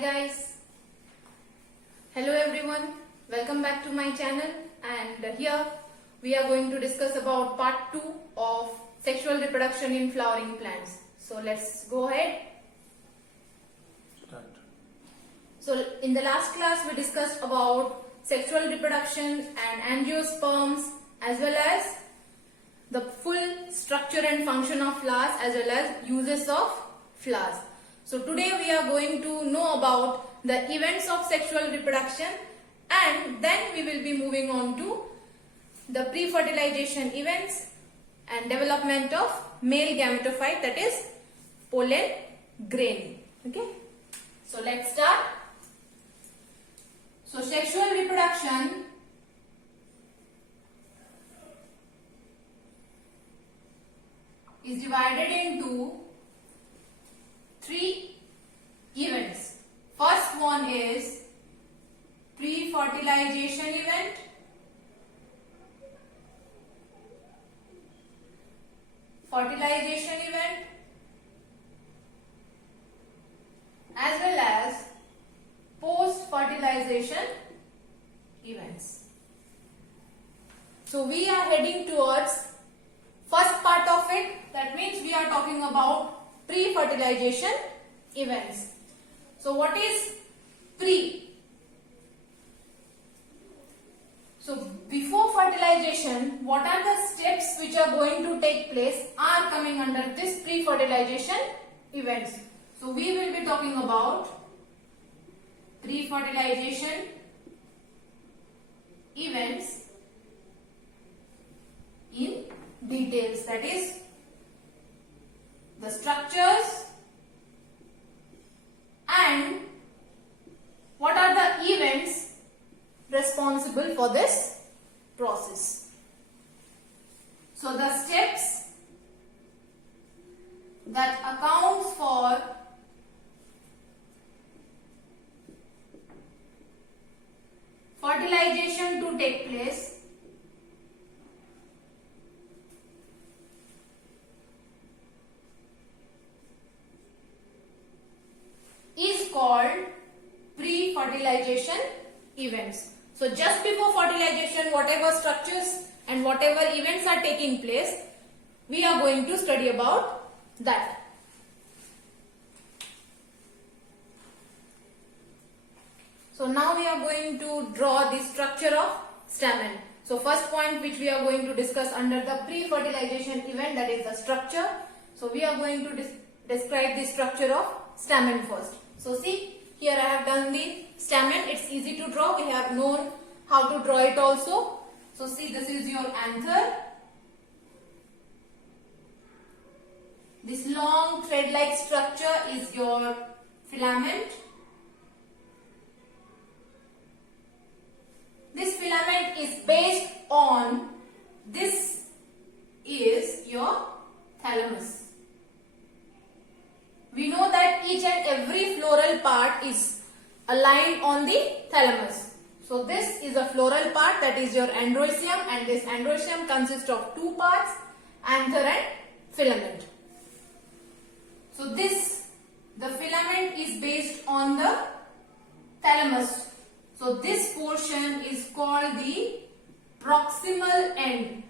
guys, hello everyone, welcome back to my channel, and here we are going to discuss about part 2 of sexual reproduction in flowering plants. So let's go ahead. Start. So in the last class we discussed about sexual reproduction and angiosperms as well as the full structure and function of flowers as well as uses of flowers. So today we are going to know about the events of sexual reproduction, and then we will be moving on to the pre-fertilization events and development of male gametophyte, that is pollen grain. Okay, so let's start. So sexual reproduction is divided into 3 events. First one is pre-fertilization event, fertilization event, as well as post-fertilization events. So we are heading towards first part of it, that means we are talking about pre-fertilization events. So what is pre? So before fertilization, what are the steps which are going to take place are coming under this pre-fertilization events. So we will be talking about pre-fertilization events in details, that is the structures and what are the events responsible for this process. So the steps that accounts for fertilization to take place is called pre-fertilization events. So just before fertilization, whatever structures and whatever events are taking place, we are going to study about that. So now we are going to draw the structure of stamen. So first point which we are going to discuss under the pre-fertilization event, that is the structure. So we are going to describe the structure of stamen first. So see, here I have done the stamen. It's easy to draw. We have known how to draw it also. So see, this is your anther. This long thread-like structure is your filament. This filament is based on, this is your thalamus. We know that each and every floral part is aligned on the thalamus. So this is a floral part, that is your androecium, and this androecium consists of 2 parts, anther and filament. So this, the filament is based on the thalamus. So this portion is called the proximal end.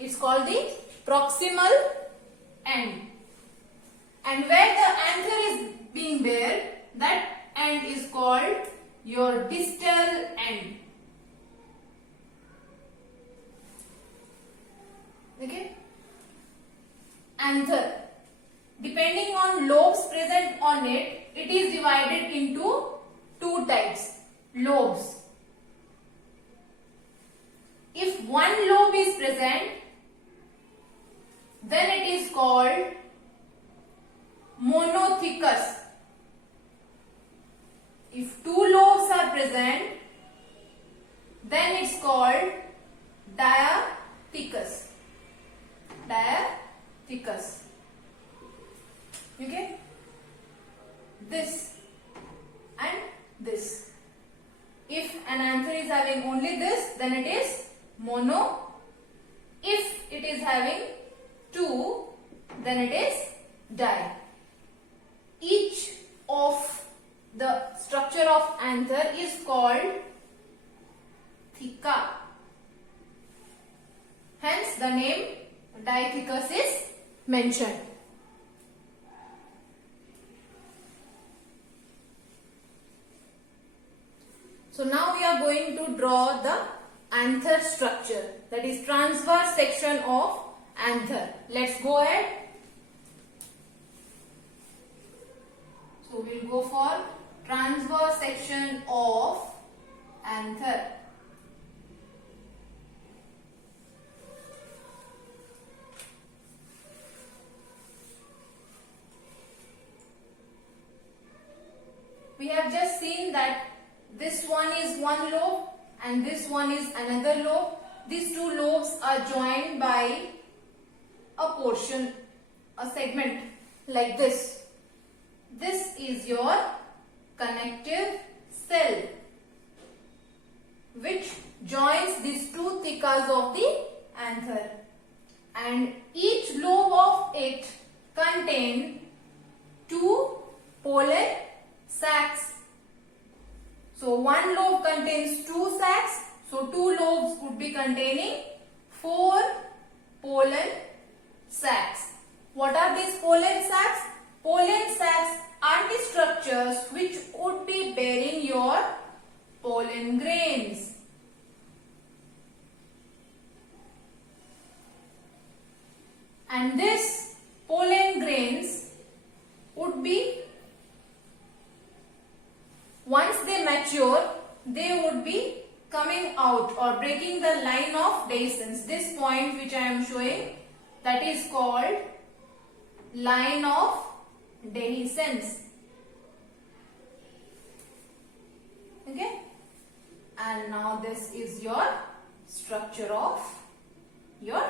It's called the proximal end. And where the anther is being bare, that end is called your distal end. Okay? Anther. Depending on lobes present on it, it is divided into 2 types. Lobes. If one lobe is present, then it is called monothecous. If 2 lobes are present, then it's called diathecous. Diathecous. Okay? This and this. If an anther is having only this, then it is mono. If it is having 2, then it is di. Each of the structure of anther is called theca. Hence the name Dithecus is mentioned. So now we are going to draw the anther structure, that is transverse section of anther. Let's go ahead. So we'll go for transverse section of anther. We have just seen that this one is one lobe and this one is another lobe. These two lobes are joined by a portion, a segment like this. This is your connective cell which joins these two thecas of the anther, and each lobe of it contains two pollen sacs. So one lobe contains two sacs, so two lobes would be containing 4 pollen sacs. What are these pollen sacs? Pollen sacs are the structures which would be bearing your pollen grains. And this pollen grains would be, once they mature, they would be coming out or breaking the line of dehiscence. This point which I am showing, that is called line of dehiscence. Okay? And now this is your structure of your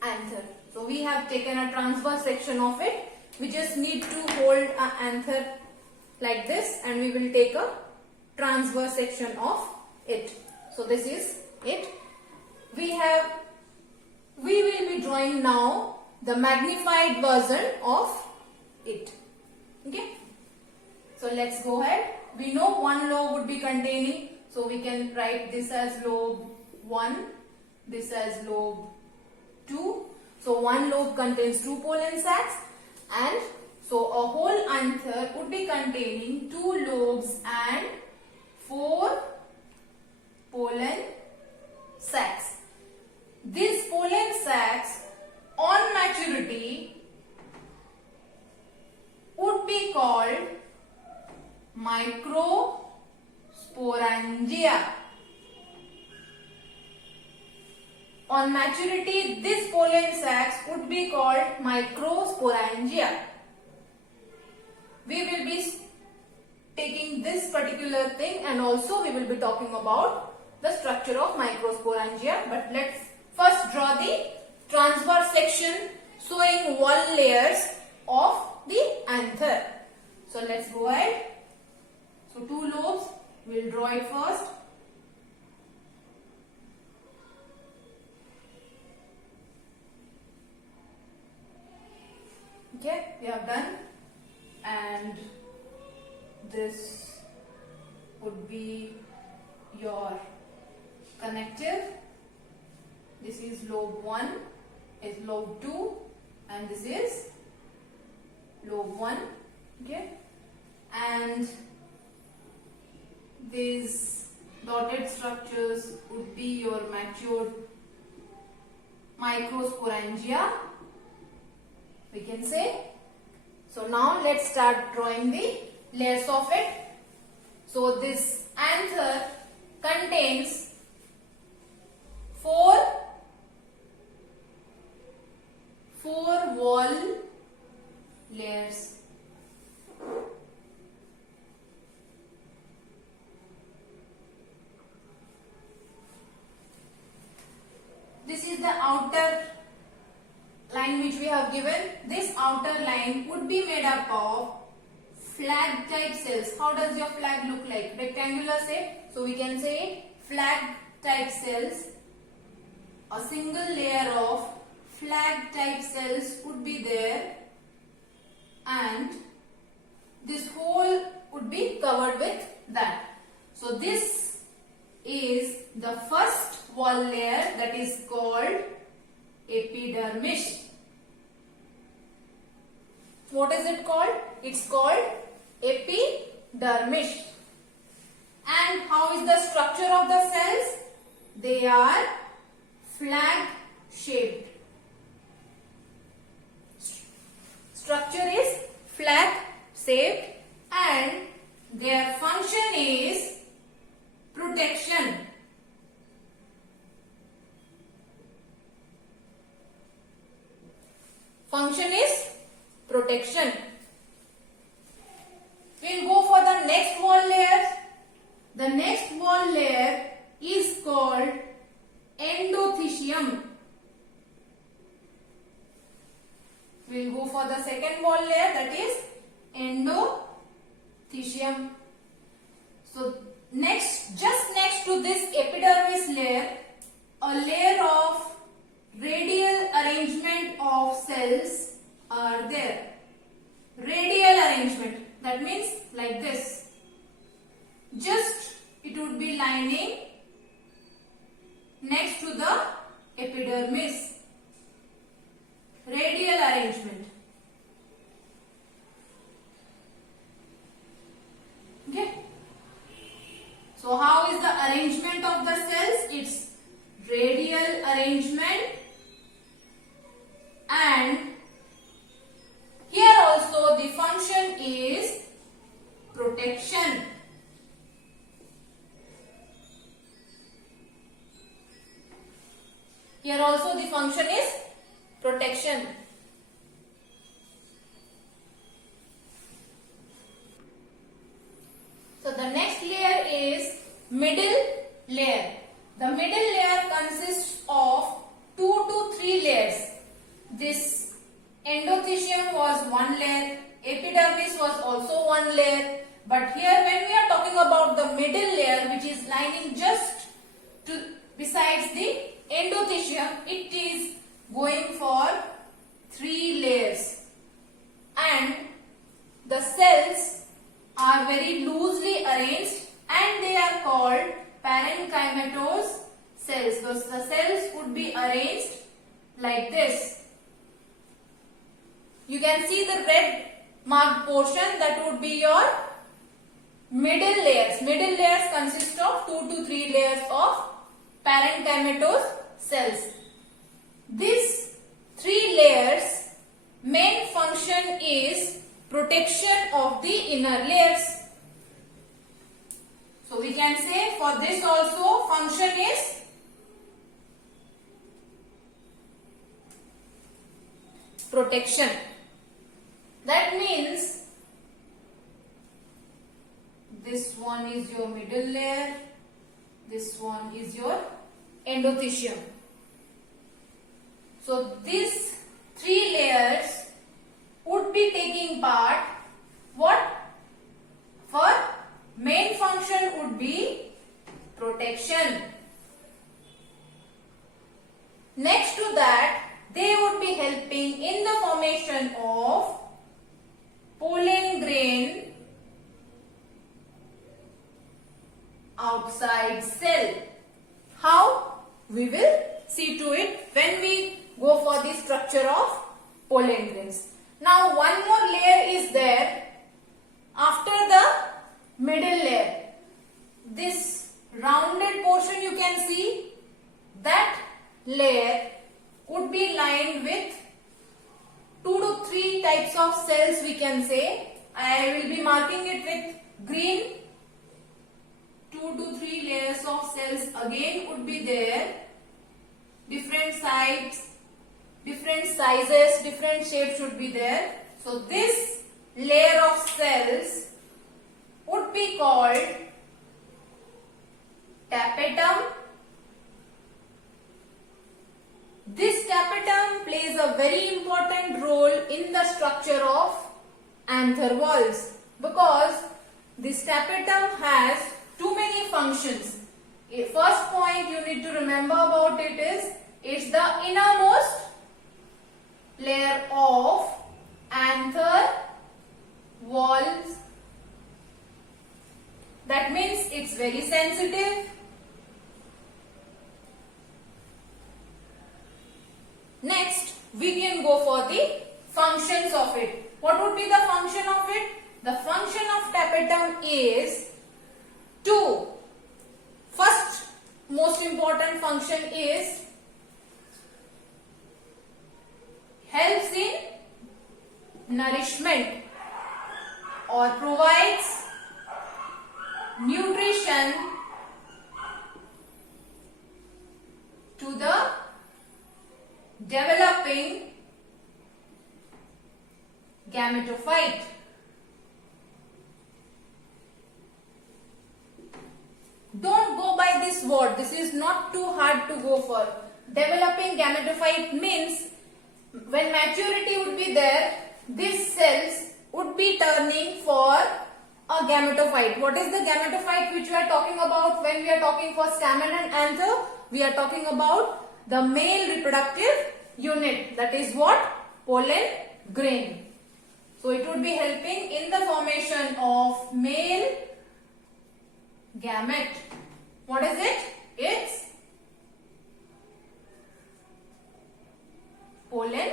anther. So we have taken a transverse section of it. We just need to hold an anther like this and we will take a transverse section of it. So this is it. We will be drawing now the magnified version of it. Okay. So let's go ahead. We know one lobe would be containing, so we can write this as lobe 1, this as lobe 2. So one lobe contains 2 pollen sacs, and so a whole anther would be containing 2 lobes and 4 pollen sacs. These pollen sacs on maturity would be called microsporangia. On maturity, these pollen sacs would be called microsporangia. We will be taking this particular thing and also we will be talking about the structure of microsporangia. But let's first draw the transverse section showing wall layers of the anther. So let's go ahead. So 2 lobes, we will draw it first. Okay, we have done, and this would be your connective. This is lobe 1, is lobe 2, and this is lobe 1. Okay, and these dotted structures would be your matured microsporangia, we can say. So now let's start drawing the layers of it. So this anther contains 4 wall layers. This is the outer line which we have given. This outer line would be made up of flag type cells. How does your flag look like? Rectangular shape. So we can say flag type cells. A single layer of flag type cells would be there, and this whole would be covered with that. So this is the first wall layer, that is called epidermis. What is it called? It's called epidermis. And how is the structure of the cells? They are flag shaped. Structure is flag shaped and their function is protection. Function is protection. We'll go for the next wall layer. The next wall layer is called endothecium. We'll go for the second wall layer, that is endothecium. So just next to this epidermis layer, a layer of radial arrangement of cells are there. Radial arrangement, that means like this. Just it would be lining next to the epidermis. Radial arrangement. Okay. So how is the arrangement of the cells? It's radial arrangement, and here also the function is protection. Here also the function is protection. So the next layer is middle layer. The middle layer consists of 2 to 3 layers. This endothecium was one layer, epidermis was also one layer, but here when we are talking about the middle layer, which is lining just besides the endothecium, it is going for 3 layers, and the cells are very loosely arranged and they are called parenchymatous cells. Those the cells would be arranged like this. You can see the red marked portion, that would be your middle layers. Middle layers consist of 2 to 3 layers of parenchymatous cells. These 3 layers main function is protection of the inner layers. So we can say for this also function is protection. That means this one is your middle layer, this one is your endothecium. So these 3 layers would be taking part what? For main function would be protection. Next to that, they would be helping in the formation of pollen grain outside cell. How? We will see to it when we go for the structure of pollen grains. Now one more layer is there after the middle layer. This rounded portion you can see, that layer would be lined with 2 to 3 types of cells, we can say. I will be marking it with green. 2 to 3 layers of cells again would be there. Different sides, different sizes, different shapes should be there. So this layer of cells would be called tapetum. This tapetum plays a very important role in the structure of anther walls, because this tapetum has too many functions. First point you need to remember about it is, it's the innermost layer of anther walls. That means it's very sensitive. Next, we can go for the functions of it. What would be the function of it? The function of tapetum is to, first most important function is helps in nourishment or provides nutrition to the developing gametophyte. Don't go by this word. This is not too hard to go for. Developing gametophyte means when maturity would be there, these cells would be turning for a gametophyte. What is the gametophyte which we are talking about when we are talking for stamen and anther? We are talking about the male reproductive unit. That is what? Pollen grain. So it would be helping in the formation of male gamete. What is it? It's pollen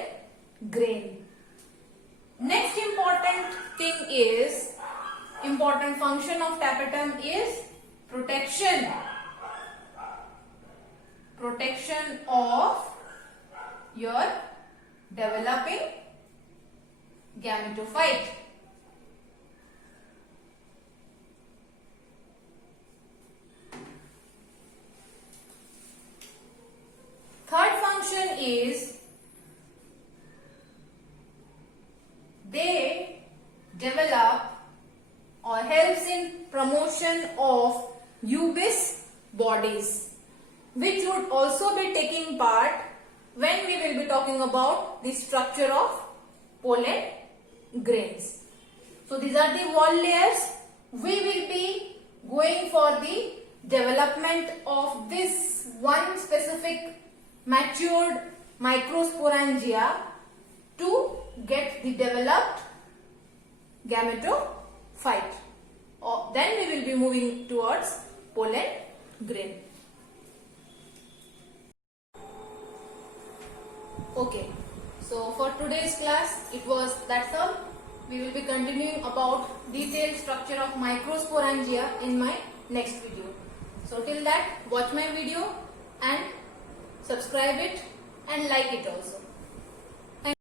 grain. Next important function of tapetum is protection. Protection of your developing gametophyte. Third function is they develop or helps in promotion of Ubis bodies, which would also be taking part when we will be talking about the structure of pollen grains. So these are the wall layers. We will be going for the development of this one specific matured microsporangia to get the developed gametophyte. Then we will be moving towards pollen grain. Okay, so for today's class, that's all. We will be continuing about detailed structure of microsporangia in my next video. So till that, watch my video and subscribe it and like it also.